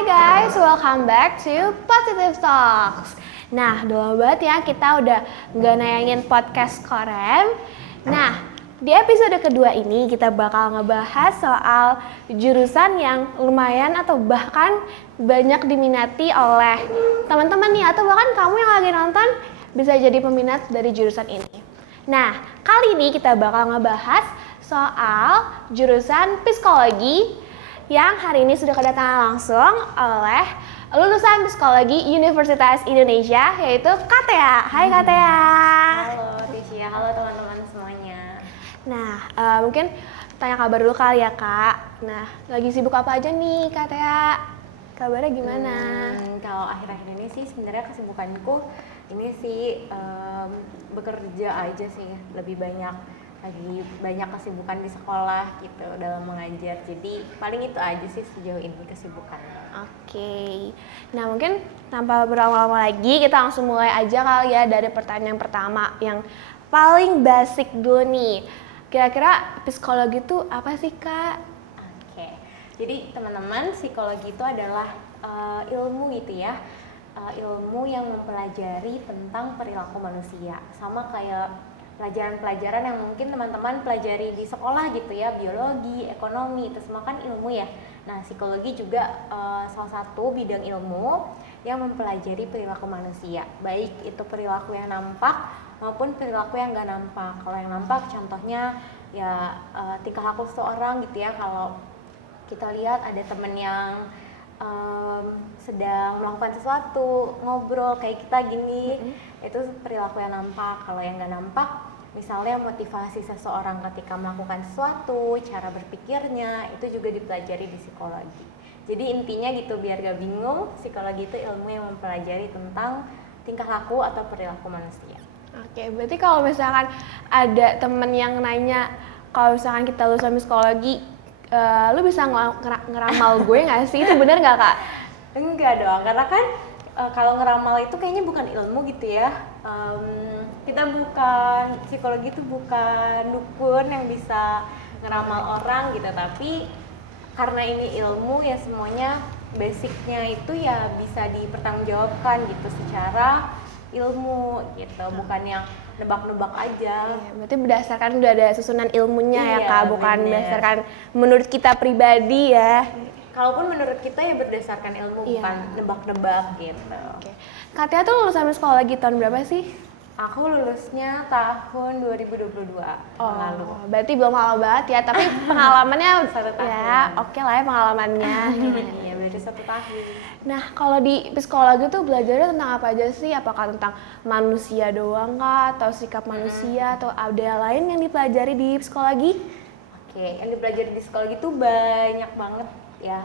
Hai guys, welcome back to Positive Talks. Nah, udah lama banget ya kita udah nggak nayangin podcast Korem. Nah, di episode kedua ini kita bakal ngebahas soal jurusan yang lumayan atau bahkan banyak diminati oleh teman-teman nih, atau bahkan kamu yang lagi nonton bisa jadi peminat dari jurusan ini. Nah, kali ini kita bakal ngebahas soal jurusan psikologi yang hari ini sudah kedatangan langsung oleh lulusan psikologi Universitas Indonesia, yaitu Katea. Hai Katea. Halo Tisha, halo teman-teman semuanya. Nah, mungkin tanya kabar dulu kali ya Kak. Nah, lagi sibuk apa aja nih Katea? Kabarnya gimana? Kalau akhir-akhir ini sih sebenarnya kesibukanku ini sih bekerja aja sih, lebih banyak lagi banyak kesibukan di sekolah gitu dalam mengajar. Jadi paling itu aja sih sejauh ini kesibukan. Oke. Nah, mungkin tanpa berlama-lama lagi kita langsung mulai aja kali ya dari pertanyaan pertama yang paling basic dulu nih. Kira-kira psikologi itu apa sih Kak? Oke. Jadi teman-teman, psikologi itu adalah ilmu gitu ya. Ilmu yang mempelajari tentang perilaku manusia. Sama kayak pelajaran-pelajaran yang mungkin teman-teman pelajari di sekolah gitu ya, biologi, ekonomi, itu semua kan ilmu ya. Nah, psikologi juga salah satu bidang ilmu yang mempelajari perilaku manusia, baik itu perilaku yang nampak maupun perilaku yang nggak nampak. Kalau yang nampak contohnya ya tingkah laku seseorang gitu ya. Kalau kita lihat ada temen yang sedang melakukan sesuatu, ngobrol kayak kita gini, itu perilaku yang nampak. Kalau yang nggak nampak, misalnya motivasi seseorang ketika melakukan sesuatu, cara berpikirnya, itu juga dipelajari di psikologi. Jadi intinya gitu, biar gak bingung, psikologi itu ilmu yang mempelajari tentang tingkah laku atau perilaku manusia. Oke, berarti kalau misalkan ada temen yang nanya, kalau misalkan kita lulusan psikologi, lu bisa ngeramal gue nggak sih? Itu bener nggak Kak? Enggak dong, karena kan kalau ngeramal itu kayaknya bukan ilmu gitu ya. Kita bukan, psikologi itu bukan dukun yang bisa ngeramal orang gitu, tapi karena ini ilmu ya semuanya basicnya itu ya bisa dipertanggungjawabkan gitu secara ilmu gitu, bukan yang nebak-nebak aja. Iya, berarti berdasarkan udah ada susunan ilmunya ya Kak, bukan bener. berdasarkan menurut kita pribadi ya. Kalaupun menurut kita ya berdasarkan ilmu, bukan nebak-nebak gitu. Oke. Katia tuh lulusan psikologi tahun berapa sih? Aku lulusnya tahun 2022 lalu. Berarti belum lama banget ya, tapi pengalamannya 1 tahun. Ya oke lah ya pengalamannya. Iya, baru 1 tahun. Nah, kalau di psikologi tuh belajarnya tentang apa aja sih? Apakah tentang manusia doang kah? Atau sikap manusia? Atau ada lain yang dipelajari di psikologi? Oke, yang dipelajari di psikologi tuh banyak banget ya.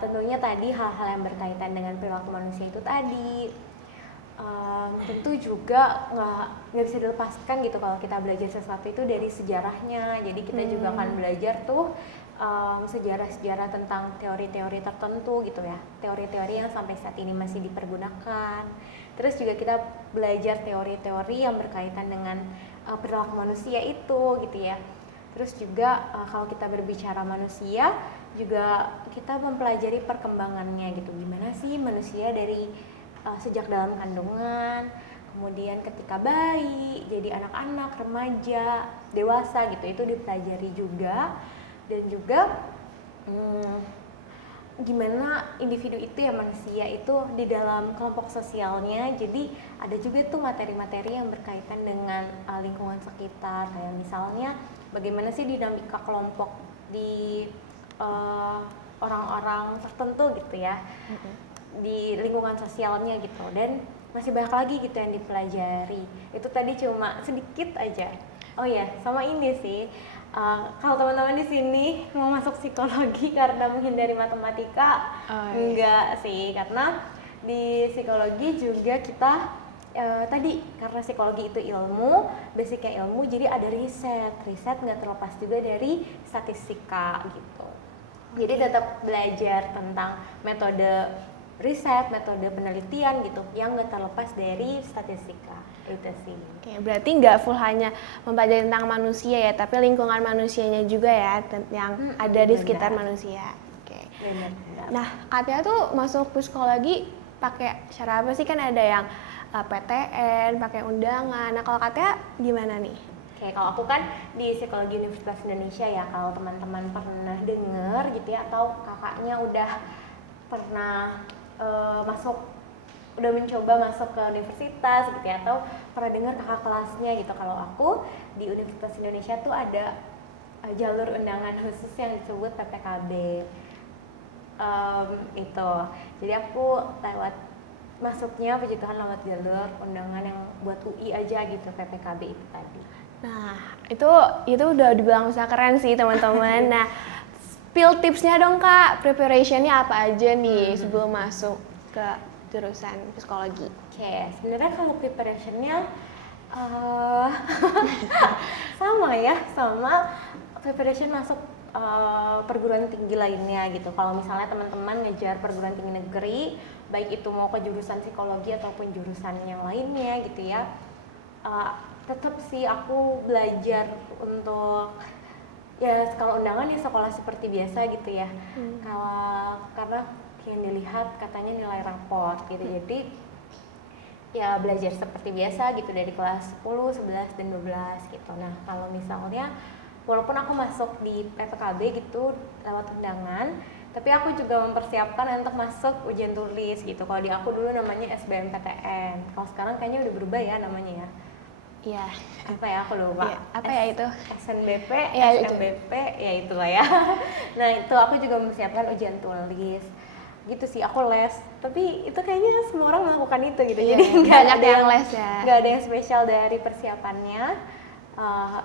Tentunya tadi hal-hal yang berkaitan dengan perilaku manusia itu tadi. Tentu juga nggak bisa dilepaskan gitu kalau kita belajar sesuatu itu dari sejarahnya. Jadi kita juga akan belajar tuh sejarah-sejarah tentang teori-teori tertentu gitu ya, teori-teori yang sampai saat ini masih dipergunakan. Terus juga kita belajar teori-teori yang berkaitan dengan perilaku manusia itu gitu ya. Terus juga kalau kita berbicara manusia juga kita mempelajari perkembangannya gitu, gimana sih manusia dari sejak dalam kandungan, kemudian ketika bayi, jadi anak-anak, remaja, dewasa gitu, itu dipelajari juga. Dan juga gimana individu itu ya, manusia itu di dalam kelompok sosialnya. Jadi ada juga tuh materi-materi yang berkaitan dengan lingkungan sekitar, kayak misalnya bagaimana sih dinamika kelompok di orang-orang tertentu gitu ya, di lingkungan sosialnya gitu. Dan masih banyak lagi gitu yang dipelajari. Itu tadi cuma sedikit aja. Oh ya, sama ini sih, kalau teman-teman di sini mau masuk psikologi karena menghindari matematika, enggak sih, karena di psikologi juga kita tadi karena psikologi itu ilmu, basicnya ilmu, jadi ada riset nggak terlepas juga dari statistika gitu. Jadi tetap belajar tentang metode riset, metode penelitian gitu yang nggak terlepas dari statistika, itu sih. Oke, berarti nggak full hanya mempelajari tentang manusia ya, tapi lingkungan manusianya juga ya yang ada di sekitar manusia. Oke. Benar. Nah, katanya tuh masuk psikologi pakai cara apa sih? Kan ada yang PTN, pakai undangan. Nah, kalau katanya gimana nih? Oke, kalau aku kan di Psikologi Universitas Indonesia ya, kalau teman-teman pernah denger gitu ya, atau kakaknya udah pernah masuk, udah mencoba masuk ke universitas gitu ya, atau pernah dengar kakak kelasnya gitu. Kalau aku di Universitas Indonesia tuh ada jalur undangan khusus yang disebut PPKB. Itu, jadi aku masuknya puji Tuhan lewat jalur undangan yang buat UI aja gitu, PPKB itu tadi. Nah, itu udah dibilang usaha keren sih teman-teman. Nah, spill tipsnya dong Kak, preparationnya apa aja nih sebelum masuk ke jurusan psikologi? Oke, sebenarnya kalau preparationnya sama preparation masuk perguruan tinggi lainnya gitu. Kalau misalnya teman-teman ngejar perguruan tinggi negeri, baik itu mau ke jurusan psikologi ataupun jurusan yang lainnya gitu ya, tetap sih aku belajar untuk ya kalau undangan ya sekolah seperti biasa gitu ya. Kalau karena yang dilihat katanya nilai raport gitu, jadi ya belajar seperti biasa gitu dari kelas 10, 11, dan 12 gitu. Nah kalau misalnya walaupun aku masuk di PPKB gitu lewat undangan, tapi aku juga mempersiapkan untuk masuk ujian tulis gitu. Kalau di aku dulu namanya SBMPTN, kalau sekarang kayaknya udah berubah ya namanya ya. Iya. Apa ya, aku lupa. Iya, apa ya itu? SNBP, Ya, SMBP, ya itulah ya. Nah itu aku juga mempersiapkan ujian tulis. Gitu sih, aku les. Tapi itu kayaknya semua orang melakukan itu gitu. Iya, Jadi nggak banyak ada yang les ya. Nggak ada yang spesial dari persiapannya.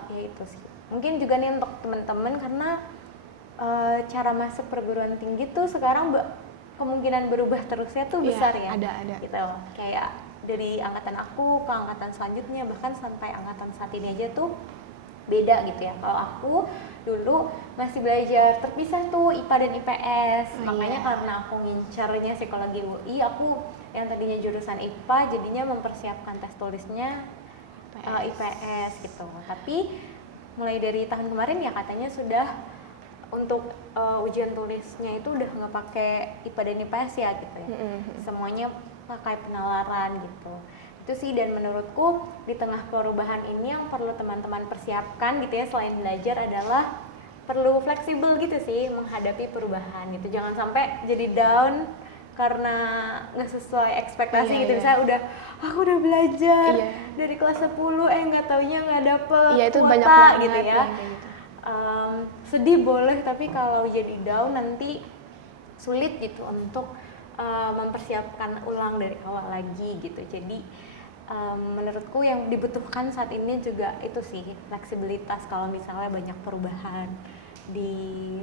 Ya itu sih. Mungkin juga nih untuk teman-teman karena cara masuk perguruan tinggi tuh sekarang kemungkinan berubah terusnya tuh besar ya. Ada. Gitu. Kayak dari angkatan aku ke angkatan selanjutnya, bahkan sampai angkatan saat ini aja tuh beda gitu ya. Kalau aku dulu masih belajar terpisah tuh IPA dan IPS. Makanya karena aku ngincarnya psikologi UI, aku yang tadinya jurusan IPA jadinya mempersiapkan tes tulisnya IPS gitu. Tapi mulai dari tahun kemarin ya katanya sudah untuk ujian tulisnya itu udah nggak pakai IPA dan IPS ya gitu ya. Semuanya pakai penalaran gitu. Itu sih, dan menurutku di tengah perubahan ini yang perlu teman-teman persiapkan gitu ya, selain belajar adalah perlu fleksibel gitu sih menghadapi perubahan gitu. Jangan sampai jadi down karena nggak sesuai ekspektasi gitu. Misalnya aku udah belajar dari kelas 10 nggak taunya nggak dapet itu kuota banyak banget gitu ya. Sedih boleh, tapi kalau jadi down nanti sulit gitu untuk mempersiapkan ulang dari awal lagi gitu. Jadi menurutku yang dibutuhkan saat ini juga itu sih, fleksibilitas kalau misalnya banyak perubahan di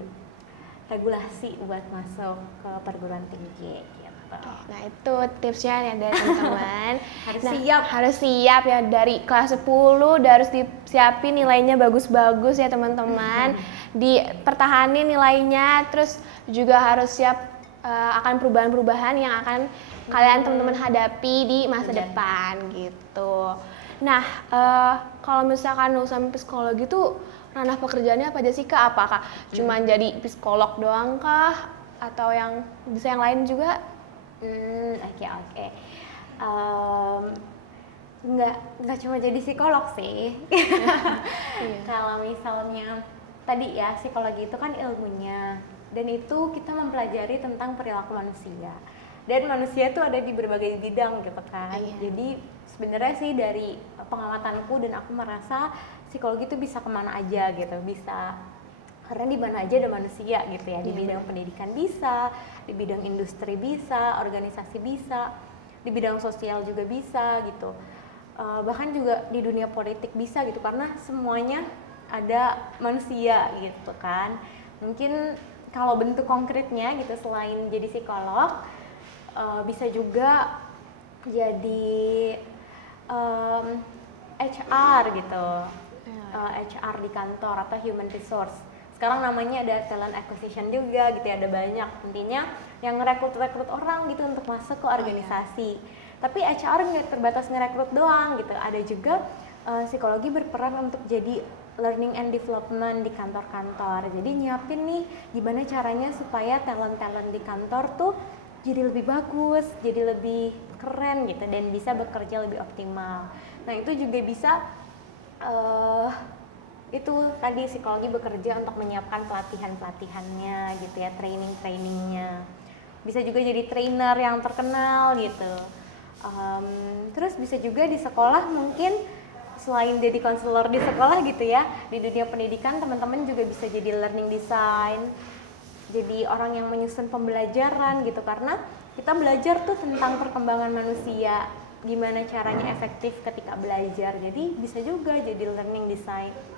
regulasi buat masuk ke perguruan tinggi gitu. Nah itu tipsnya ya dari teman-teman. Harus siap ya, dari kelas 10 udah harus disiapin nilainya bagus-bagus ya teman-teman. Dipertahanin nilainya, terus juga harus siap akan perubahan-perubahan yang akan kalian teman-teman hadapi di masa depan gitu. Nah, kalau misalkan lulusan psikologi tuh ranah pekerjaannya apa aja sih Kak? Apakah cuma jadi psikolog doang kah? Atau yang bisa yang lain juga? Oke. Nggak cuma jadi psikolog sih. Kalau misalnya tadi ya, psikologi itu kan ilmunya, dan itu kita mempelajari tentang perilaku manusia, dan manusia itu ada di berbagai bidang gitu kan. Jadi sebenarnya sih dari pengamatanku dan aku merasa psikologi itu bisa kemana aja gitu, bisa karena di mana aja ada manusia gitu ya. Di bidang pendidikan bisa, di bidang industri bisa, organisasi bisa, di bidang sosial juga bisa gitu, bahkan juga di dunia politik bisa gitu, karena semuanya ada manusia gitu kan. Mungkin kalau bentuk konkretnya gitu, selain jadi psikolog, bisa juga jadi HR gitu, HR di kantor atau human resource. Sekarang namanya ada talent acquisition juga gitu ya, ada banyak. Intinya yang ngerekrut orang gitu untuk masuk ke organisasi. Tapi HR nggak terbatas ngerekrut doang gitu, ada juga psikologi berperan untuk jadi learning and development di kantor-kantor. Jadi nyiapin nih gimana caranya supaya talent-talent di kantor tuh jadi lebih bagus, jadi lebih keren gitu dan bisa bekerja lebih optimal. Nah itu juga bisa itu tadi psikologi bekerja untuk menyiapkan pelatihannya gitu ya, trainingnya. Bisa juga jadi trainer yang terkenal gitu. Terus bisa juga di sekolah mungkin selain jadi konselor di sekolah gitu ya, di dunia pendidikan teman-teman juga bisa jadi learning design, jadi orang yang menyusun pembelajaran gitu, karena kita belajar tuh tentang perkembangan manusia, gimana caranya efektif ketika belajar, jadi bisa juga jadi learning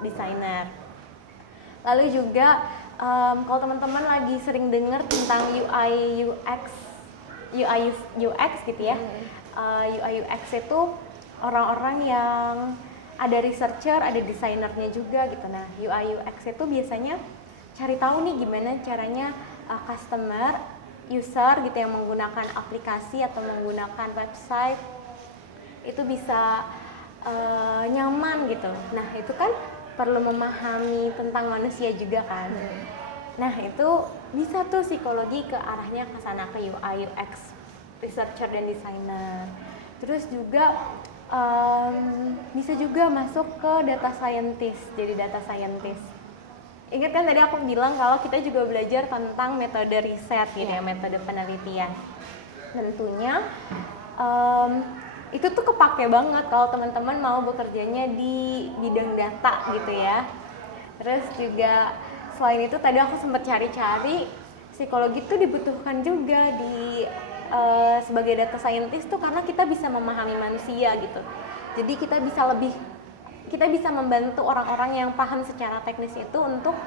designer. Lalu juga kalau teman-teman lagi sering dengar tentang UI UX gitu ya, UI UX itu orang-orang yang ada researcher, ada desainernya juga gitu. Nah, UI UX itu biasanya cari tahu nih gimana caranya customer, user gitu yang menggunakan aplikasi atau menggunakan website itu bisa nyaman gitu. Nah, itu kan perlu memahami tentang manusia juga kan. Nah, itu bisa tuh psikologi ke arahnya ke sana, ke UI UX, researcher dan designer. Terus juga bisa juga masuk ke data scientist, jadi data scientist. Ingat kan tadi aku bilang kalau kita juga belajar tentang metode riset gitu ya, metode penelitian. Tentunya itu tuh kepake banget kalau teman-teman mau bekerjanya di bidang data gitu ya. Terus juga selain itu tadi aku sempat cari-cari, psikologi itu dibutuhkan juga di sebagai data scientist tuh karena kita bisa memahami manusia gitu. Jadi kita bisa membantu orang-orang yang paham secara teknis itu untuk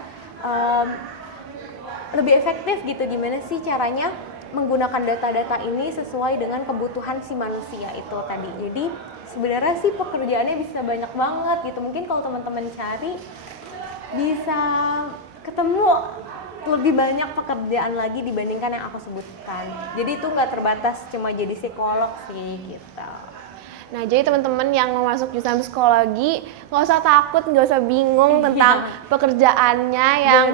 lebih efektif gitu, gimana sih caranya menggunakan data-data ini sesuai dengan kebutuhan si manusia itu tadi. Jadi sebenarnya sih pekerjaannya bisa banyak banget gitu. Mungkin kalau teman-teman cari bisa ketemu lebih banyak pekerjaan lagi dibandingkan yang aku sebutkan. Jadi itu nggak terbatas cuma jadi psikolog sih gitu. Nah, jadi teman-teman yang mau masuk jurusan psikologi nggak usah takut, nggak usah bingung tentang pekerjaannya yang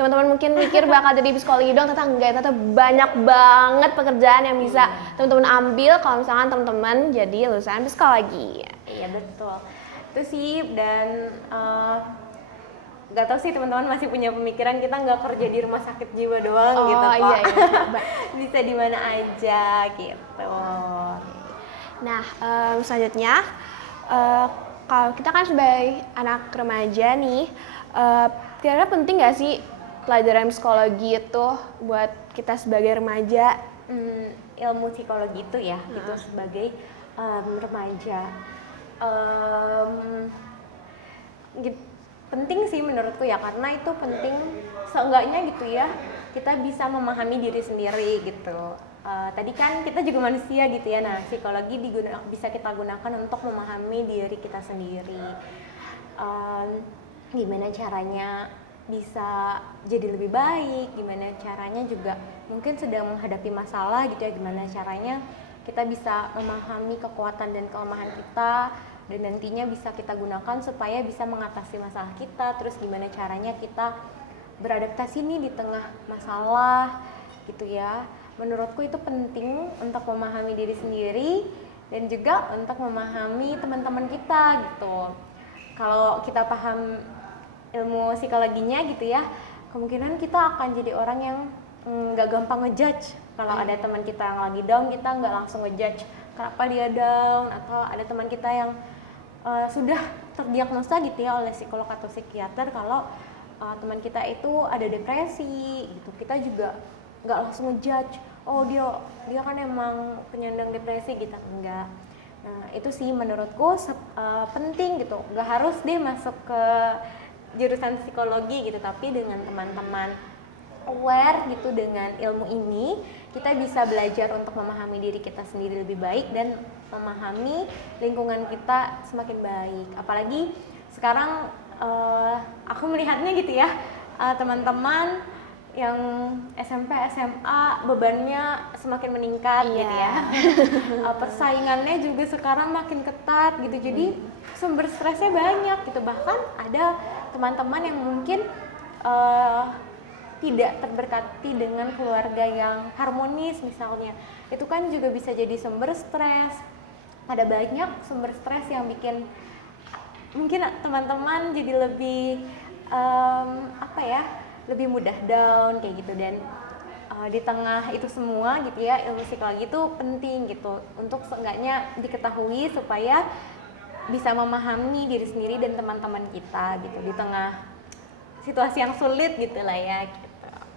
teman-teman mungkin mikir bakal jadi psikologi doang, ternyata banyak banget pekerjaan yang bisa teman-teman ambil kalau misalkan teman-teman jadi lulusan psikologi. Iya betul. Itu sih, dan nggak tahu sih teman-teman masih punya pemikiran kita nggak kerja di rumah sakit jiwa doang gitu kok. Iya. Bisa di mana aja gitu. Nah, selanjutnya kalau kita kan sebagai anak remaja nih, kira-kira penting nggak sih pelajaran psikologi itu buat kita sebagai remaja? Ilmu psikologi itu ya, itu sebagai remaja. Penting sih menurutku ya, karena itu penting seenggaknya gitu ya, kita bisa memahami diri sendiri gitu. Tadi kan kita juga manusia gitu ya, nah psikologi bisa kita gunakan untuk memahami diri kita sendiri. Gimana caranya bisa jadi lebih baik, gimana caranya juga mungkin sedang menghadapi masalah gitu ya, gimana caranya kita bisa memahami kekuatan dan kelemahan kita dan nantinya bisa kita gunakan supaya bisa mengatasi masalah kita. Terus gimana caranya kita beradaptasi nih di tengah masalah gitu ya. Menurutku itu penting untuk memahami diri sendiri dan juga untuk memahami teman-teman kita gitu. Kalau kita paham ilmu psikologinya gitu ya, kemungkinan kita akan jadi orang yang nggak gampang ngejudge. Kalau ada teman kita yang lagi down, kita nggak langsung ngejudge kenapa dia down, atau ada teman kita yang sudah terdiagnosa gitu ya oleh psikolog atau psikiater kalau teman kita itu ada depresi gitu, kita juga nggak langsung ngejudge, oh dia kan emang penyandang depresi gitu, enggak. Nah itu sih menurutku penting gitu, nggak harus deh masuk ke jurusan psikologi gitu, tapi dengan teman-teman aware gitu dengan ilmu ini, kita bisa belajar untuk memahami diri kita sendiri lebih baik dan memahami lingkungan kita semakin baik. Apalagi sekarang aku melihatnya gitu ya, teman-teman yang SMP, SMA bebannya semakin meningkat gitu ya. Persaingannya juga sekarang makin ketat gitu. Jadi sumber stresnya banyak gitu. Bahkan ada teman-teman yang mungkin eh, tidak terberkati dengan keluarga yang harmonis misalnya, itu kan juga bisa jadi sumber stres. Ada banyak sumber stres yang bikin mungkin teman-teman jadi lebih lebih mudah down kayak gitu. Dan di tengah itu semua gitu ya, ilmu psikologi itu penting gitu untuk seenggaknya diketahui supaya bisa memahami diri sendiri dan teman-teman kita gitu di tengah situasi yang sulit gitu lah ya gitu.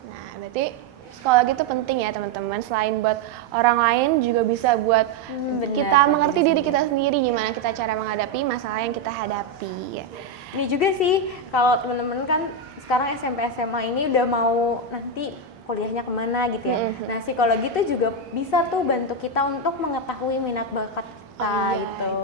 Nah, berarti psikologi itu penting ya teman-teman, selain buat orang lain juga bisa buat kita mengerti diri kita sendiri, gimana kita cara menghadapi masalah yang kita hadapi ya. Ini juga sih kalau teman-teman kan sekarang SMP SMA ini udah mau nanti kuliahnya kemana gitu ya. Nah, psikologi itu juga bisa tuh bantu kita untuk mengetahui minat bakat kita gitu. Itu.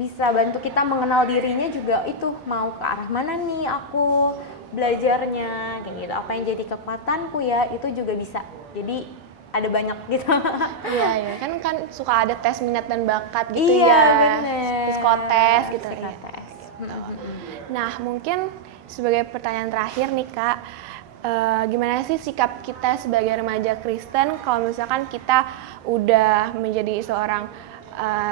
Bisa bantu kita mengenal dirinya juga, itu mau ke arah mana nih aku belajarnya kayak gitu. Apa yang jadi kekuatanku ya, itu juga bisa. Jadi ada banyak gitu. Iya, kan suka ada tes minat dan bakat gitu ya. Bener. Psikotes gitu. Psikotes. Gitu. Nah, mungkin sebagai pertanyaan terakhir nih Kak, gimana sih sikap kita sebagai remaja Kristen kalau misalkan kita udah menjadi seorang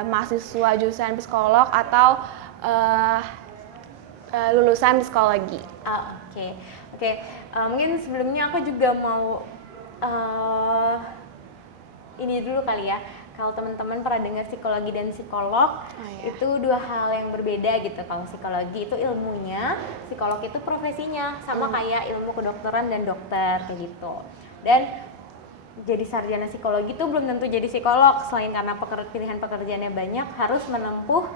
mahasiswa jurusan psikolog atau lulusan psikologi? Oke. Mungkin sebelumnya aku juga mau ini dulu kali ya. Kalau teman-teman pernah dengar psikologi dan psikolog, itu dua hal yang berbeda gitu. Kalau psikologi itu ilmunya, psikolog itu profesinya, sama kayak ilmu kedokteran dan dokter kayak gitu. Dan jadi sarjana psikologi itu belum tentu jadi psikolog, selain karena pilihan pekerjaannya banyak, harus menempuh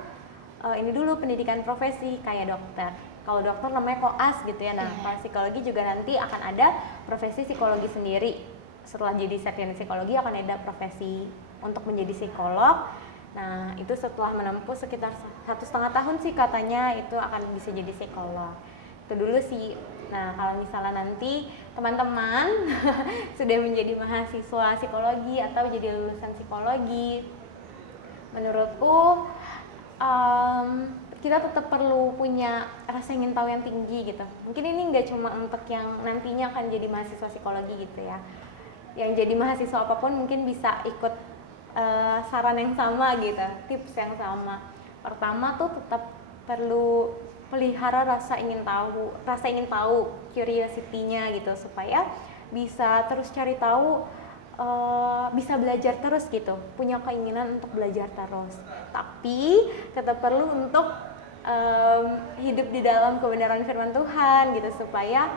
ini dulu pendidikan profesi kayak dokter. Kalau dokter namanya koas gitu ya. Nah, kalau psikologi juga nanti akan ada profesi psikologi sendiri. Setelah jadi sarjana psikologi akan ada profesi untuk menjadi psikolog. Nah, itu setelah menempuh sekitar 1,5 tahun sih katanya itu akan bisa jadi psikolog. Itu dulu sih. Nah, kalau misalnya nanti teman-teman sudah menjadi mahasiswa psikologi atau jadi lulusan psikologi, menurutku kita tetap perlu punya rasa ingin tahu yang tinggi gitu. Mungkin ini nggak cuma untuk yang nantinya akan jadi mahasiswa psikologi gitu ya. Yang jadi mahasiswa apapun mungkin bisa ikut saran yang sama gitu, tips yang sama. Pertama tuh tetap perlu pelihara rasa ingin tahu, curiosity-nya gitu, supaya bisa terus cari tahu, bisa belajar terus gitu, punya keinginan untuk belajar terus. Tapi tetap perlu untuk hidup di dalam kebenaran firman Tuhan gitu, supaya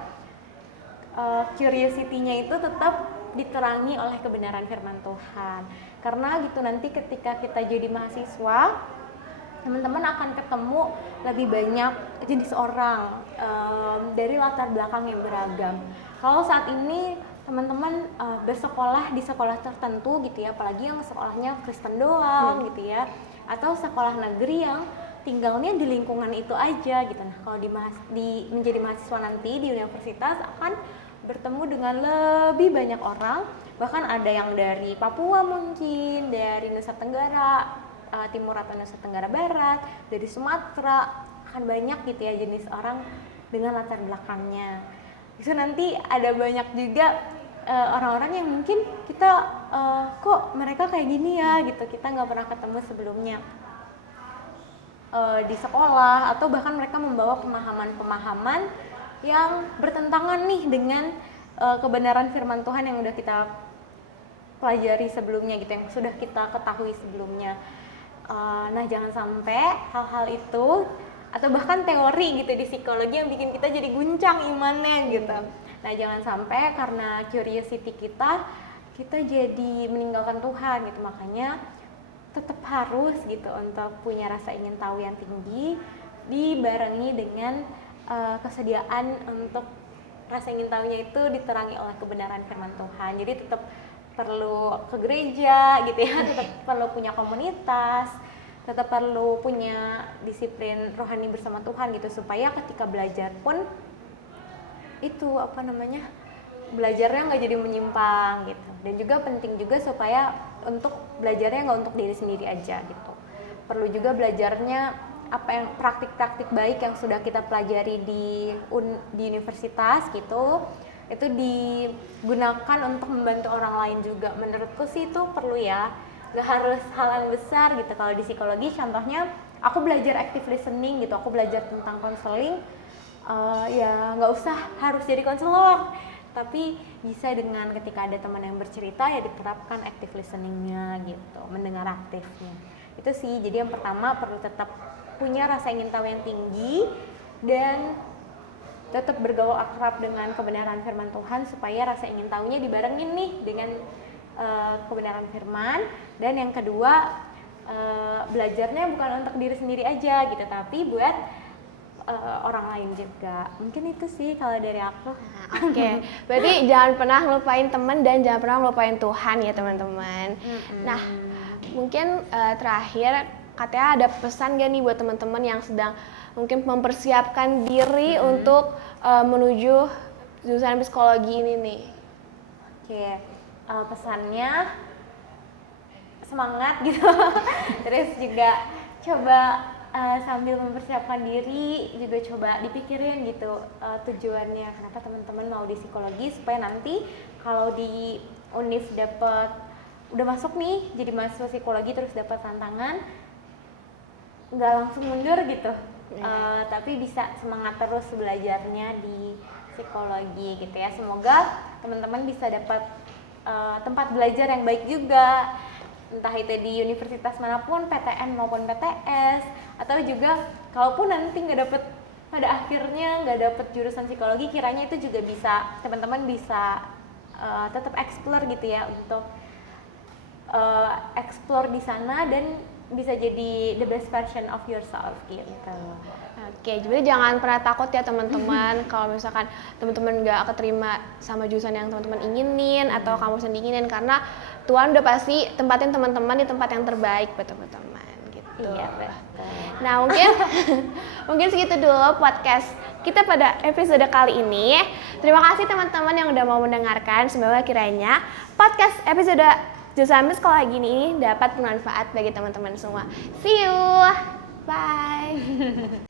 curiosity-nya itu tetap diterangi oleh kebenaran firman Tuhan. Karena gitu nanti ketika kita jadi mahasiswa, teman-teman akan ketemu lebih banyak jenis orang dari latar belakang yang beragam. Kalau saat ini teman-teman bersekolah di sekolah tertentu gitu ya, apalagi yang sekolahnya Kristen doang gitu ya, atau sekolah negeri yang tinggalnya di lingkungan itu aja gitu. Nah, kalau menjadi mahasiswa nanti di universitas akan bertemu dengan lebih banyak orang, bahkan ada yang dari Papua mungkin, dari Nusa Tenggara Timur atau Nusa Tenggara Barat, dari Sumatera, akan banyak gitu ya jenis orang dengan latar belakangnya. Bisa nanti ada banyak juga orang-orang yang mungkin kita kok mereka kayak gini ya gitu, kita nggak pernah ketemu sebelumnya di sekolah, atau bahkan mereka membawa pemahaman-pemahaman yang bertentangan nih dengan kebenaran firman Tuhan yang udah kita pelajari sebelumnya gitu, yang sudah kita ketahui sebelumnya. Nah, jangan sampai hal-hal itu atau bahkan teori gitu di psikologi yang bikin kita jadi guncang imannya gitu. Nah, jangan sampai karena curiosity kita jadi meninggalkan Tuhan gitu. Makanya tetap harus gitu untuk punya rasa ingin tahu yang tinggi, dibarengi dengan kesediaan untuk rasa ingin tahunya itu diterangi oleh kebenaran firman Tuhan. Jadi tetap perlu ke gereja gitu ya, tetap perlu punya komunitas, tetap perlu punya disiplin rohani bersama Tuhan gitu, supaya ketika belajar pun itu belajarnya nggak jadi menyimpang gitu. Dan juga penting juga supaya untuk belajarnya nggak untuk diri sendiri aja gitu. perlu juga belajarnya apa yang praktik-praktik baik yang sudah kita pelajari di universitas gitu, itu digunakan untuk membantu orang lain juga. Menurutku sih itu perlu ya, nggak harus hal yang besar gitu. Kalau di psikologi contohnya aku belajar active listening gitu, aku belajar tentang konseling, ya nggak usah harus jadi konselor, tapi bisa dengan ketika ada teman yang bercerita ya diterapkan active listeningnya gitu, mendengar aktifnya. Itu sih, jadi yang pertama perlu tetap punya rasa ingin tahu yang tinggi dan tetap bergaul akrab dengan kebenaran firman Tuhan, supaya rasa ingin tahunya dibarengin nih dengan kebenaran firman. Dan yang kedua, belajarnya bukan untuk diri sendiri aja gitu, tapi buat orang lain juga. Mungkin itu sih kalau dari aku. Oke, berarti jangan pernah lupain teman dan jangan pernah lupain Tuhan ya teman-teman. Nah, mungkin terakhir katanya ada pesan gak nih buat teman-teman yang sedang mungkin mempersiapkan diri untuk menuju jurusan psikologi ini nih? Oke, pesannya semangat gitu. Terus juga coba sambil mempersiapkan diri juga coba dipikirin gitu tujuannya kenapa teman-teman mau di psikologi, supaya nanti kalau di univ udah masuk nih jadi mahasiswa psikologi terus dapat tantangan, nggak langsung mundur gitu, tapi bisa semangat terus belajarnya di psikologi gitu ya. Semoga teman-teman bisa dapat tempat belajar yang baik juga, entah itu di universitas manapun, PTN maupun PTS, atau juga kalaupun nanti pada akhirnya nggak dapet jurusan psikologi, kiranya itu juga bisa teman-teman bisa tetap explore gitu ya, untuk explore di sana dan bisa jadi the best version of yourself gitu. Oke, jadi jangan pernah takut ya teman-teman kalau misalkan teman-teman nggak keterima sama jurusan yang teman-teman inginin atau kamu sendiri inginin, karena Tuhan udah pasti tempatin teman-teman di tempat yang terbaik buat teman-teman gitu. Iya, betul. Nah, mungkin segitu dulu podcast kita pada episode kali ini. Terima kasih teman-teman yang udah mau mendengarkan. Semoga kiranya podcast episode jurusan psikologi ini dapat bermanfaat bagi teman-teman semua. See you. Bye.